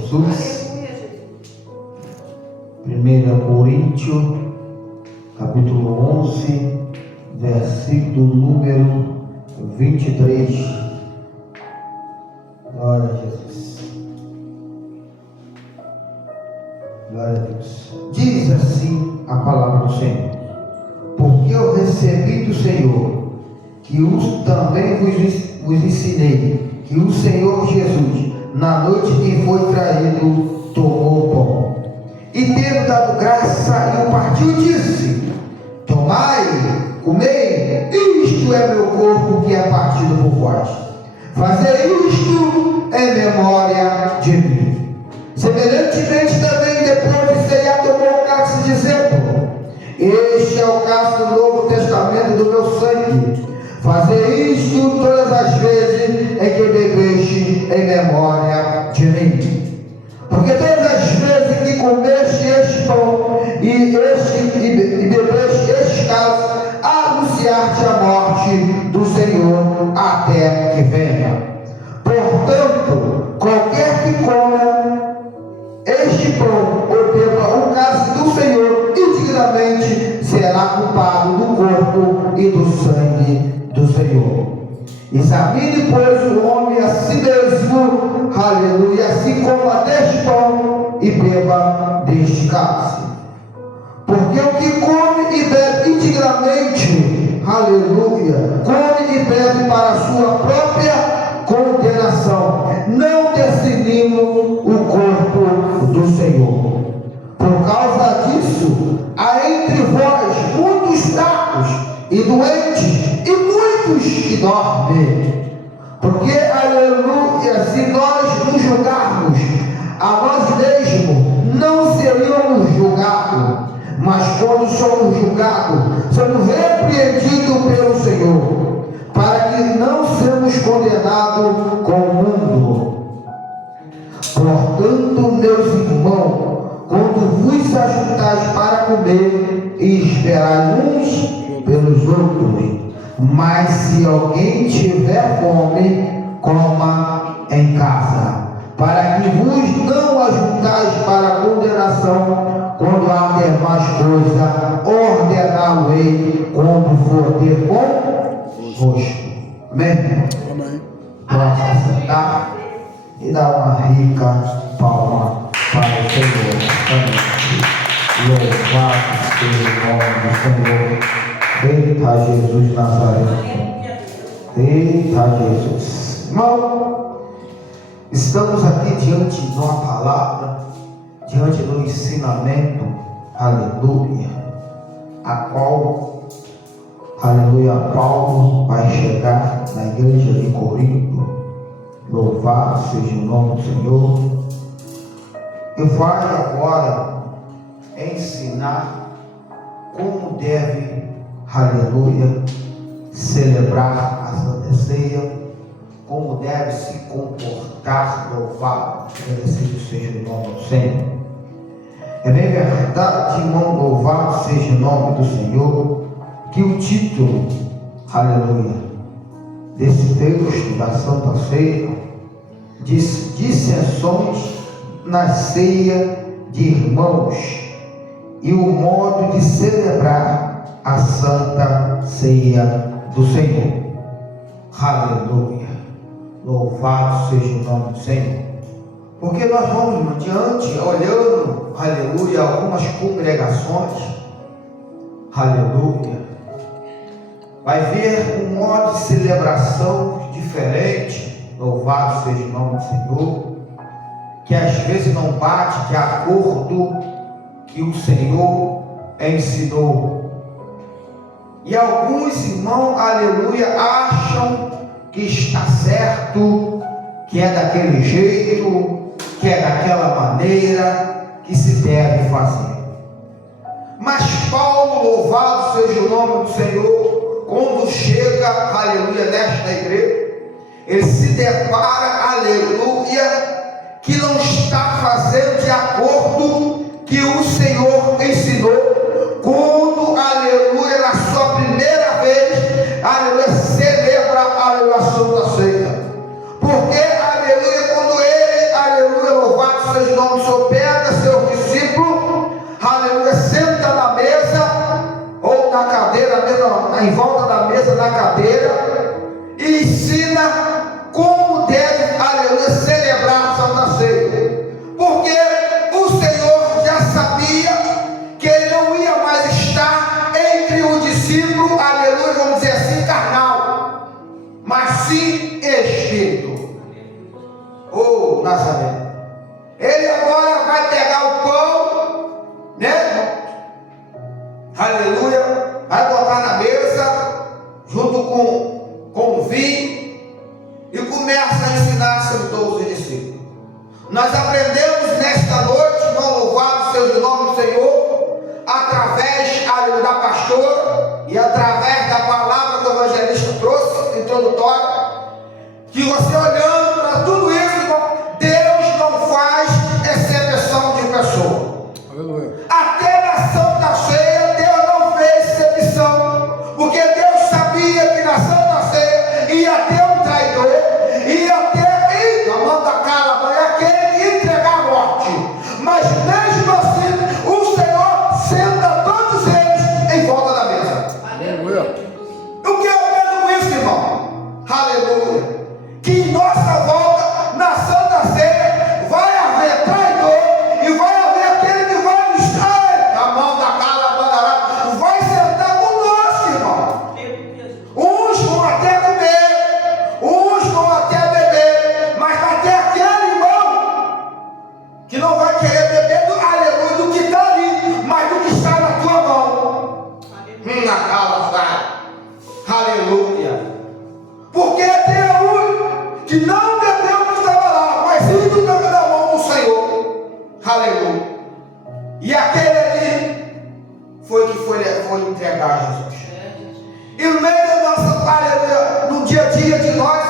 Jesus. 1 Coríntios, capítulo 11, versículo número 23. Glória a Jesus. Glória a Deus. Diz assim a palavra do Senhor: porque eu recebi do Senhor, que também vos ensinei, que o Senhor Jesus, na noite que foi traído, tomou o pão, e tendo dado graça e o partiu, disse: tomai, comei, isto é meu corpo que é partido por vós. Fazei isto em memória de mim. Semelhantemente também, depois de cear, tomou o cálice, dizendo: este é o cálice do Novo Testamento do meu sangue. Fazei isto todas as vezes em que bebeste em memória de mim. Porque todas as vezes que comeste este pão e bebeste este cálice, anunciar-te a morte do Senhor até que venha. Portanto, qualquer que coma este pão ou beba o cálice do Senhor indignamente será culpado do corpo e do sangue do Senhor. Examine, pois, o homem a si mesmo, aleluia, assim coma deste pão e beba deste cálice. Porque o que come e bebe indignamente, aleluia, come e bebe para a sua própria condenação, não discernindo o corpo do Senhor. Por causa disso, há entre vós muitos fracos e doentes, e muitos que dormem. Porque, aleluia, se nós nos julgarmos a nós mesmos, não seríamos julgados, mas quando somos julgados, somos repreendidos pelo Senhor, para que não sejamos condenados com o mundo. Portanto, meus irmãos, quando vos ajuntais para comer, esperai uns pelos outros. Mas se alguém tiver fome, coma em casa, para que vos não ajuntais para a condenação. Quando há demais coisa, ordená-lo-ei quando for ter convosco. Amém? Amém. Possa sentar e dar uma rica palma para o Senhor. Amém. Louvado seja o nome do Senhor. Eita Jesus Nazaré. Eita Jesus. Irmão, estamos aqui diante de uma palavra, diante do ensinamento, aleluia, a qual, aleluia, Paulo vai chegar na igreja de Corinto. Louvado seja o nome do Senhor. E vai agora ensinar como deve, aleluia, celebrar a Santa Ceia, como deve se comportar. Louvado, agradecido seja o nome do Senhor. É bem verdade, irmão, louvado seja o nome do Senhor, que o título, aleluia, desse texto da Santa Ceia diz: dissensões na ceia de irmãos e o modo de celebrar a Santa Ceia do Senhor. Aleluia, louvado seja o nome do Senhor. Porque nós vamos adiante, olhando, aleluia, algumas congregações, aleluia, vai ver um modo de celebração diferente, louvado seja o nome do Senhor, que às vezes não bate de acordo que o Senhor ensinou. E alguns irmãos, aleluia, acham que está certo, que é daquele jeito, que é daquela maneira que se deve fazer. Mas Paulo, louvado seja o nome do Senhor, quando chega, aleluia, nesta igreja, ele se depara, aleluia, que não está fazendo de acordo que o Senhor ensinou, quando, aleluia, na sua primeira vez, aleluia, celebra, aleluia, a Santa Ceia. Porque, aleluia, quando ele, aleluia, louvado irmão, o Senhor pega seu discípulo, aleluia, senta na mesa, ou na cadeira, em volta da mesa, na cadeira, e ensina como deve, aleluia, celebrar a Santa Ceia. Porque o Senhor já sabia que ele não ia mais estar entre o discípulo, aleluia, vamos dizer assim, carnal, mas sim espírito. Oh, Nazaré. Ele agora vai pegar o pão, né? Aleluia, vai botar na mesa, junto com o vinho, e começa a ensinar seus 12 discípulos. Nós aprendemos nesta noite, irmão, louvado seja o nome do Senhor, através da pastora e através da palavra que o evangelista trouxe, introdutória, que você olhando para tudo isso, irmão, Deus não faz exceção de pessoa. Aleluia. Até na Santa Ceia, Deus não fez exceção, porque Deus sabia que na Santa Ceia ia ter um traidor, ia ter aquele que entregar a morte. Mas mesmo assim, o Senhor senta todos eles em volta da mesa. Aleluia. O que eu quero com isso, irmão? Aleluia. Que em nossa volta, na Santa Ceia, vai haver traidor e vai haver aquele que vai nos trair a mão da cala, vai sentar conosco, irmão. Uns vão até comer, uns vão até beber, mas vai ter aquele irmão que não vai querer beber do aleluia do que está ali, mas do que está na tua mão. Na cala, vai. Aleluia. Porque tem um que não bebeu o que estava lá, mas sim do na mão do Senhor. Aleluia. E aquele ali foi que foi entregar a Jesus. E no meio da nossa, aleluia, no dia a dia de nós,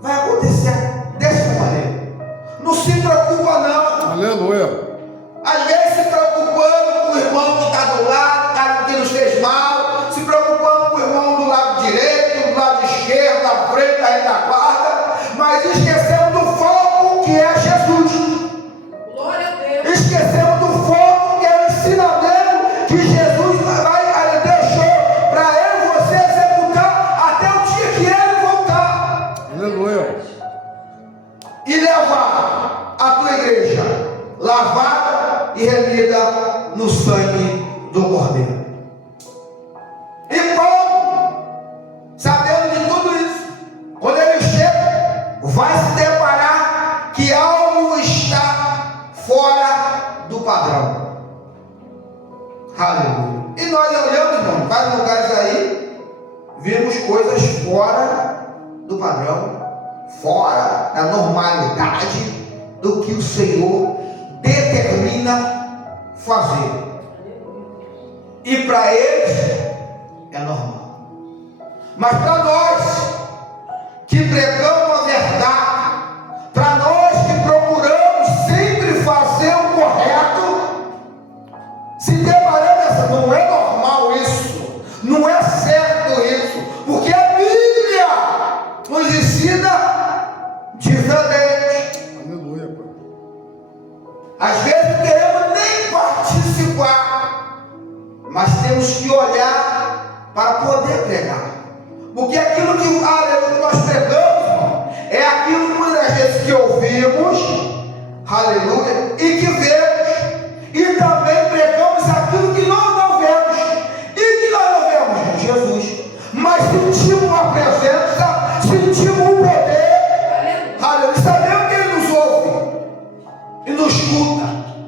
vai acontecer dessa maneira. Não se preocupa não. Aleluia. Às vezes se preocupando com o irmão que está do lado, que nos fez mal, se preocupando com o irmão do lado direito, do lado esquerdo, da frente, da retaguarda, mas esquecemos do foco que é Jesus. Glória a Deus. Esquecemos do foco que é o ensinamento que Jesus deixou para eu e você executar até o dia que ele voltar. Aleluia. E levar a tua igreja lavada e remida no sangue do Cordeiro. E Paulo, sabendo de tudo isso, quando ele chega, vai se deparar que algo está fora do padrão. Aleluia. E nós olhamos, irmão, vários lugares aí, vimos coisas fora do padrão, fora da normalidade do que o Senhor determina fazer. E para eles é normal. Mas para nós que pregamos a verdade, para nós que procuramos sempre fazer o correto, se deparando essa, não é normal isso, não é certo isso, porque a Bíblia nos ensina diferente. Aleluia, pai. Às vezes não queremos nem participar, mas temos que olhar para poder pregar. Porque aquilo que, aleluia, nós pregamos, irmão, é aquilo muitas vezes que ouvimos, aleluia, e que vemos. E também pregamos aquilo que nós não vemos. E que nós não vemos? Jesus. Mas sentimos a presença, sentimos o poder, aleluia, sabemos que Ele nos ouve, e nos escuta,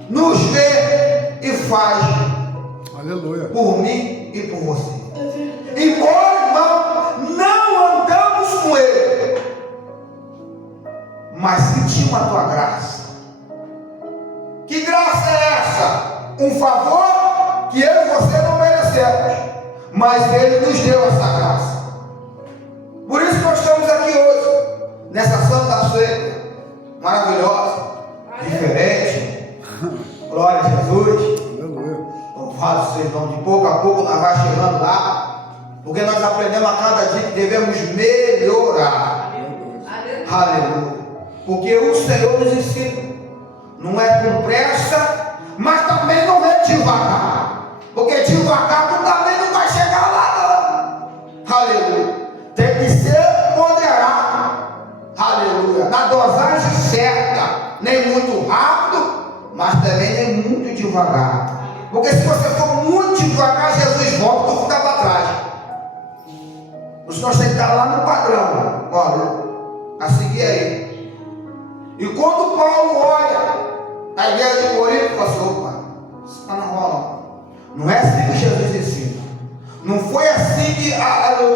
nos vê e faz. Aleluia. Por mim e por você. Embora, irmão, não andamos com Ele, mas sentimos a tua graça. Que graça é essa? Um favor que eu e você não merecemos, mas Ele nos deu essa graça. Por isso nós estamos aqui hoje, nessa Santa Ceia maravilhosa, diferente. Glória a Jesus. Louvado seja o nome. De pouco a pouco nós vamos chegando lá, porque nós aprendemos a cada dia que devemos melhorar. Aleluia. Porque o Senhor nos ensina. não é com pressa, mas também não é devagar, porque devagar tu também não vai chegar lá não. Aleluia. Tem que ser moderado. Aleluia. Na dosagem certa, nem muito rápido, mas também nem muito devagar. Porque se você for muito devagar, Jesus volta, tu fica para trás. Por isso nós temos que estar lá no padrão. Olha, a seguir aí. E quando Paulo olha a igreja de Corinto, fala assim: opa, isso está na rola. Não é assim que Jesus ensina. Não foi assim que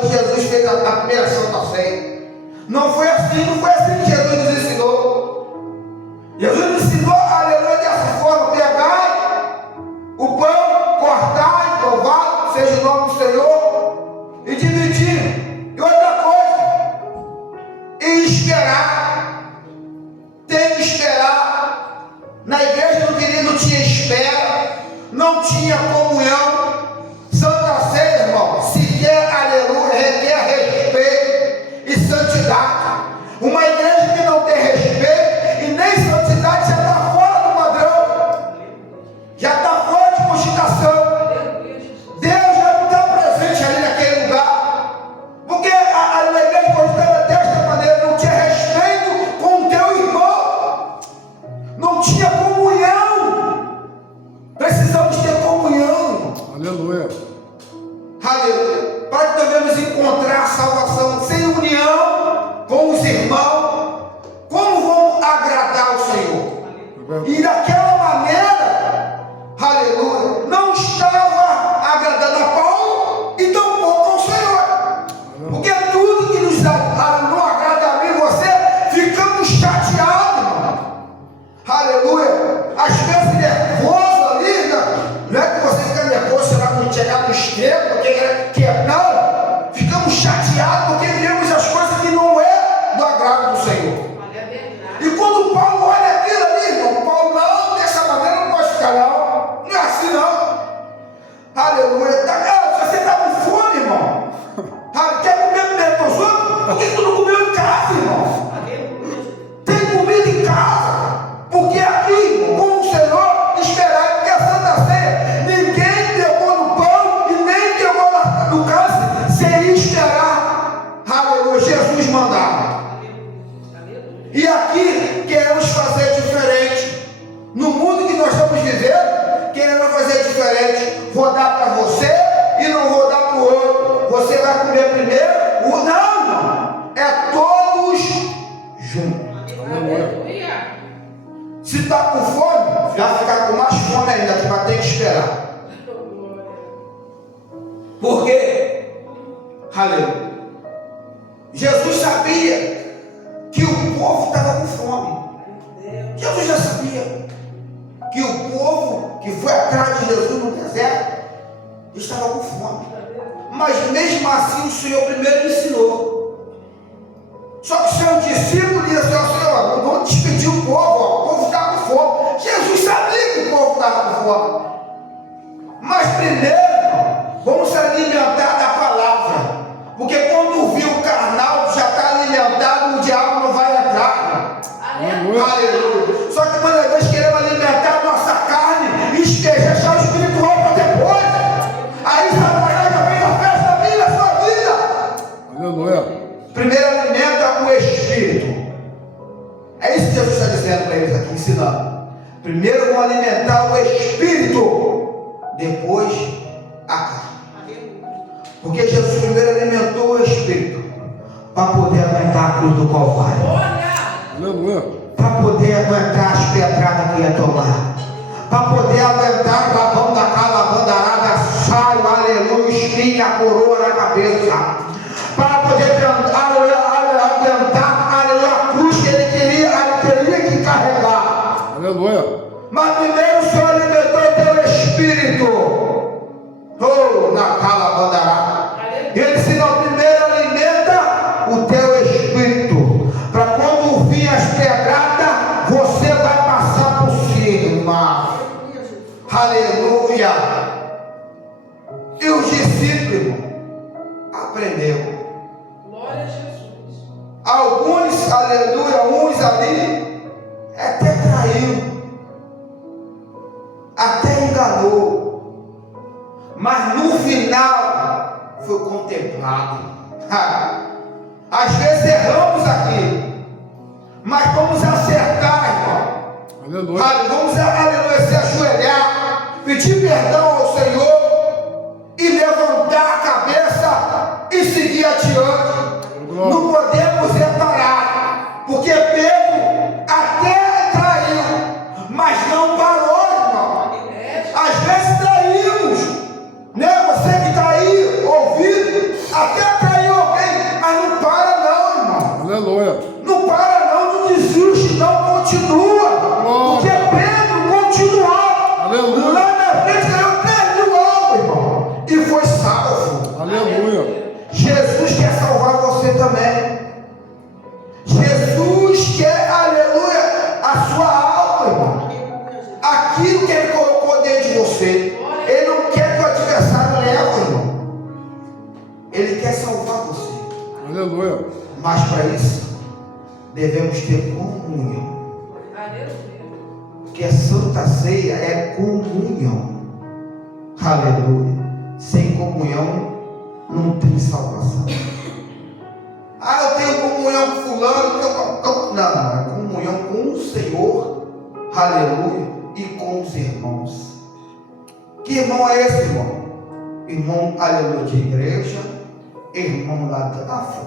Jesus fez a primeira Santa Ceia. Não foi assim que Jesus nos ensinou. Jesus nos ensinou, aleluia, dessa forma: pegai o pão, cortai, louvado seja o nome do Senhor, e dividir. E outra coisa, e esperar. Tem que esperar. Na igreja do querido não tinha espera, não tinha comunhão. Santa Ceia, irmão, se quer, aleluia, requer respeito e santidade. Uma igreja que não tem respeito e nem santidade já está fora do padrão, já está fora de constituição. Deus já não está presente ali naquele lugar, porque a igreja considerada desta maneira: não tinha respeito com o teu irmão, não tinha comunhão. Precisamos ter comunhão. Aleluia. Aleluia. Para que devemos encontrar a salvação sem união com os irmãos, como vamos agradar o Senhor? E daquela maneira, aleluia, não estava agradando a Paulo e tampouco ao Senhor. Porque tudo que nos não agrada a mim e você, ficamos chateados, irmão. Aleluia. Às vezes nervoso ali, não é que você fica nervoso, você vai chegar no extremo, porque não, ficamos chateados porque vemos as coisas que não é do agrado do Senhor. E quando Paulo olha aquilo ali, irmão, Paulo: não, dessa maneira não pode ficar não é assim não. Aleluia. Você está com fome, irmão? Quer comer primeiro com os outros? Por que tu não comeu em casa, irmão? Tem comida em casa, porque aqui, irmão, com o Senhor, esperar, porque a Santa Ceia, ninguém pegou no pão e nem pegou no cálice sem esperar. Aleluia. Jesus mandava. E aqui queremos fazer diferente. No mundo que nós estamos vivendo, queremos fazer diferente. Vou dar para você e não vou dar para o outro. Você vai comer primeiro? Não. É todos juntos. Se está com fome, vai ficar com mais fome ainda, que vai ter que esperar. Por quê? Aleluia. Jesus sabia que o povo estava com fome. Jesus já sabia que o povo que foi atrás de Jesus no deserto estava com fome. Mas mesmo assim o Senhor primeiro ensinou. Só que o seu discípulo disse assim: ó, Senhor, vamos despedir o povo está com fome. Jesus sabia que o povo estava com fome. Mas primeiro, vamos se alimentar da palavra. Porque quando viu o carnal já está alimentado, o diabo não vai entrar. Aleluia. Aleluia. Só que quando nós queremos alimentar a nossa carne e deixar o espiritual para depois, aí Satanás já fez a festa da vida, a sua vida. Aleluia. Primeiro alimenta o espírito. É isso que Jesus está dizendo para eles aqui, ensinando. Primeiro vão alimentar o espírito, depois a carne. Porque Jesus primeiro alimentou o espírito para poder aguentar a cruz do Calvário. Aleluia. Para poder aguentar as pedradas que ia tomar. Para poder aguentar o babão da calabandarada, saio, aleluia, espinha, coroa na cabeça. Para poder aguentar, aleluia, a cruz que ele teria que carregar. Aleluia. Mas primeiro o Senhor alimentou o teu espírito. Oh, na calabandarada. Ele senão primeiro alimenta o teu espírito. Para quando vir as pedradas, você vai passar por cima. Aleluia. E os discípulos aprenderam. Glória a Jesus. Alguns, aleluia, uns ali até traiu. mas no final foi contemplado. Às vezes erramos aqui, mas vamos acertar, irmão. Aleluia. Vamos, aleluia, se ajoelhar, pedir perdão ao Senhor e levantar a cabeça e seguir adiante. Não podemos reparar, porque Pedro até traiu, mas não parou, irmão. Às vezes traímos, né? Você que está aí ouvindo, até traiu alguém, mas não para não, irmão. Aleluia. Não para não desiste, não, continua. Porque Pedro continuou. Aleluia. Lá na frente ganhou 3 mil almas, irmão, e foi salvo. Aleluia. Jesus quer salvar você também. Jesus quer, aleluia, a sua alma, irmão. Aquilo que Ele colocou dentro de você. Ele não quer que o adversário leve, irmão. Ele quer salvar você. Aleluia. Mas para isso, devemos ter comunhão. Porque a Santa Ceia é comunhão. Aleluia. Sem comunhão, não tem salvação. Eu tenho comunhão com fulano. Não, é comunhão com o Senhor. Aleluia. E com os irmãos. Que irmão é esse, irmão? Irmão, aleluia, de igreja. Irmão lá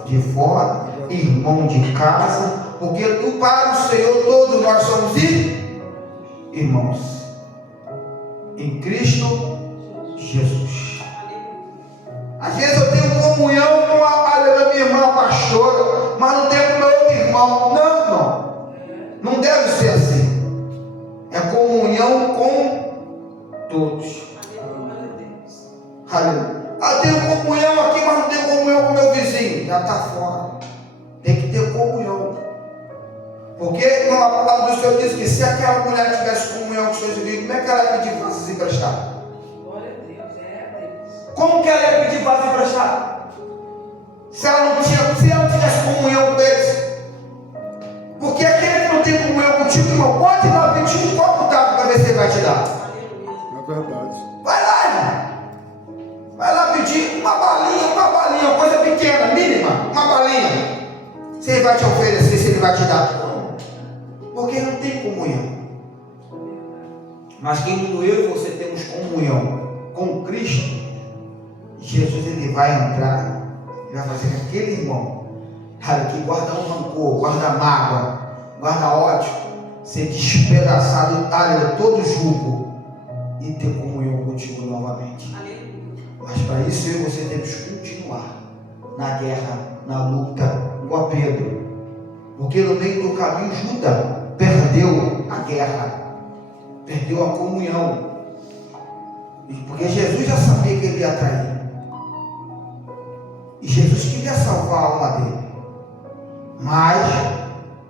de fora. Irmão de casa. Porque para o Senhor todos nós somos irmãos. Em Cristo Jesus. Às vezes eu tenho comunhão com a minha irmã pastora, mas não tenho com meu outro irmão. Não, irmão. Não deve ser assim. É comunhão com todos. Aleluia. Eu tenho comunhão aqui, mas não tenho comunhão com meu vizinho. Já está fora. Tem que ter comunhão. Porque a palavra do Senhor diz que se aquela mulher tivesse comunhão com seus vizinhos, como é que ela ia pedir vasos emprestados? Como que ela ia pedir vaso emprestado? Se ela não tivesse comunhão com eles. Porque aquele que não tem comunhão contigo, irmão, pode ir lá pedir um copo d'água para ver se ele vai te dar. É verdade. Vai lá, irmão. Vai lá pedir uma balinha, uma coisa pequena, mínima, uma balinha. Se ele vai te oferecer, se ele vai te dar. Não. Porque não tem comunhão. Mas quem eu e você temos comunhão com Cristo, Jesus ele vai entrar, ele vai fazer que aquele irmão que guarda um rancor, guarda mágoa, guarda ódio, ser despedaçado, todo jugo e ter comunhão contigo novamente. Mas para isso eu e você temos que continuar na guerra, na luta, igual a Pedro. Porque no meio do caminho Judas perdeu a guerra, perdeu a comunhão. Porque Jesus já sabia que ele ia trair. E Jesus queria salvar a alma dele. Mas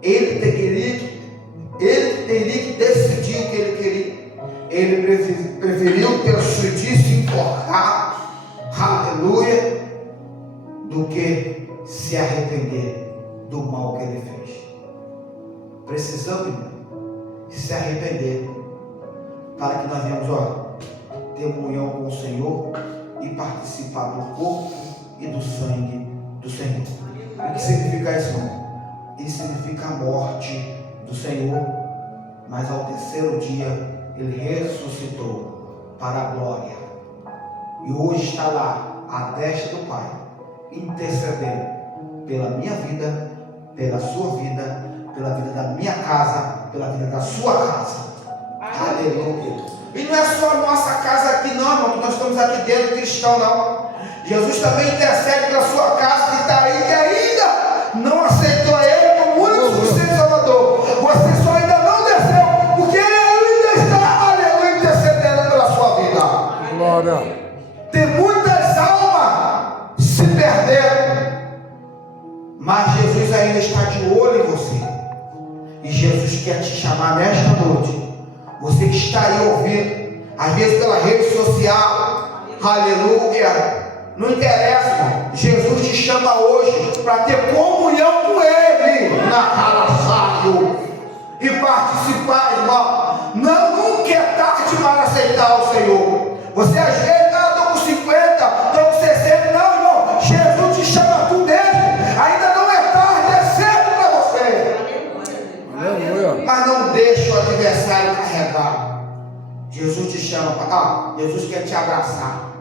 ele teria que decidir o que ele queria. Ele preferiu ter a sua se enforcar, aleluia, do que se arrepender do mal que ele fez. Precisamos, irmão, de se arrepender, para que nós venhamos, ter comunhão com o Senhor e participar do corpo e do sangue do Senhor. O que significa isso, irmão? Isso significa a morte do Senhor, mas ao terceiro dia ele ressuscitou para a glória. E hoje está lá, à destra do Pai, intercedendo pela minha vida, pela sua vida, pela vida da minha casa, pela vida da sua casa. Aleluia. E não é só a nossa casa aqui não, irmão, que nós estamos aqui dentro cristão, não. Jesus também intercede pela sua casa que está aí, que ainda não aceitou Ele como único suficiente Salvador. Você só ainda não desceu, porque Ele ainda está, aleluia, intercedendo pela sua vida. Glória. Tem muitas almas se perdendo, mas Jesus ainda está de olho em você. E Jesus quer te chamar nesta noite. Você que está aí ouvindo, às vezes pela rede social, aleluia. Não interessa, irmão. Jesus te chama hoje para ter comunhão com Ele na Calaçado e participar, irmão. Não, nunca é tarde para aceitar o Senhor. Você às vezes, estou com adversário carregar, Jesus te chama para. Jesus quer te abraçar.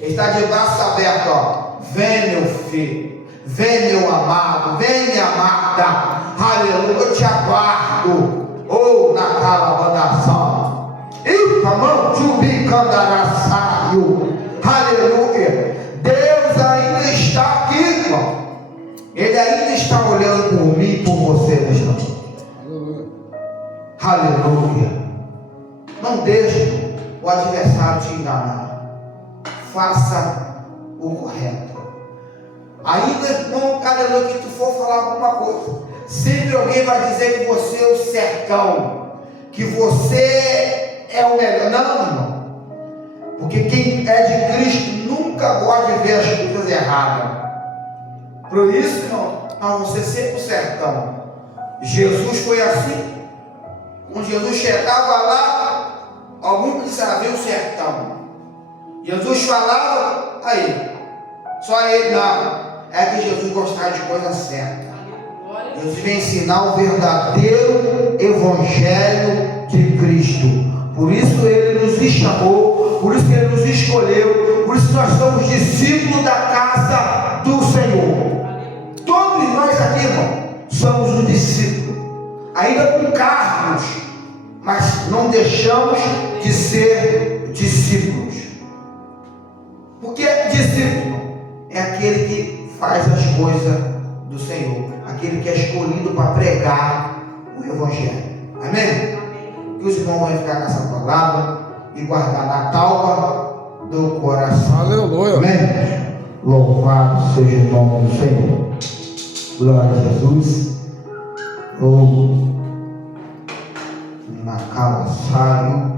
Ele está de braço aberto, ó. Vem, meu filho. Vem, meu amado. Vem, minha amada. Aleluia. Eu te aguardo. Oh, na calabandação. Eita, mão, tchubicandaraçaio. Aleluia. Deus ainda está aqui, irmão. Ele ainda está olhando por mim e por você, irmão. Aleluia. Aleluia. Não deixe o adversário te enganar. Faça o correto. Ainda, irmão, cada vez que tu for falar alguma coisa, sempre alguém vai dizer que você é o cercão, que você é o melhor. Não, irmão. Porque quem é de Cristo nunca gosta de ver as coisas erradas. Por isso, irmão, você sempre o cercão. Jesus foi assim. Quando Jesus chegava lá, alguns precisavam ver o sertão. Jesus falava, aí, só ele não. É que Jesus gostava de coisa certa. Jesus vem ensinar o verdadeiro evangelho de Cristo. Por isso ele nos chamou, por isso ele nos escolheu, por isso nós somos discípulos da casa do Senhor. Todos nós aqui, irmão, somos um discípulo, ainda com cargos, mas não deixamos de ser discípulos. Porque discípulo é aquele que faz as coisas do Senhor, aquele que é escolhido para pregar o Evangelho. Amém? Que os irmãos vão ficar com essa palavra e guardar na talpa do coração. Aleluia. Amém? Louvado seja o nome do Senhor. Glória a Jesus. Na cala saio.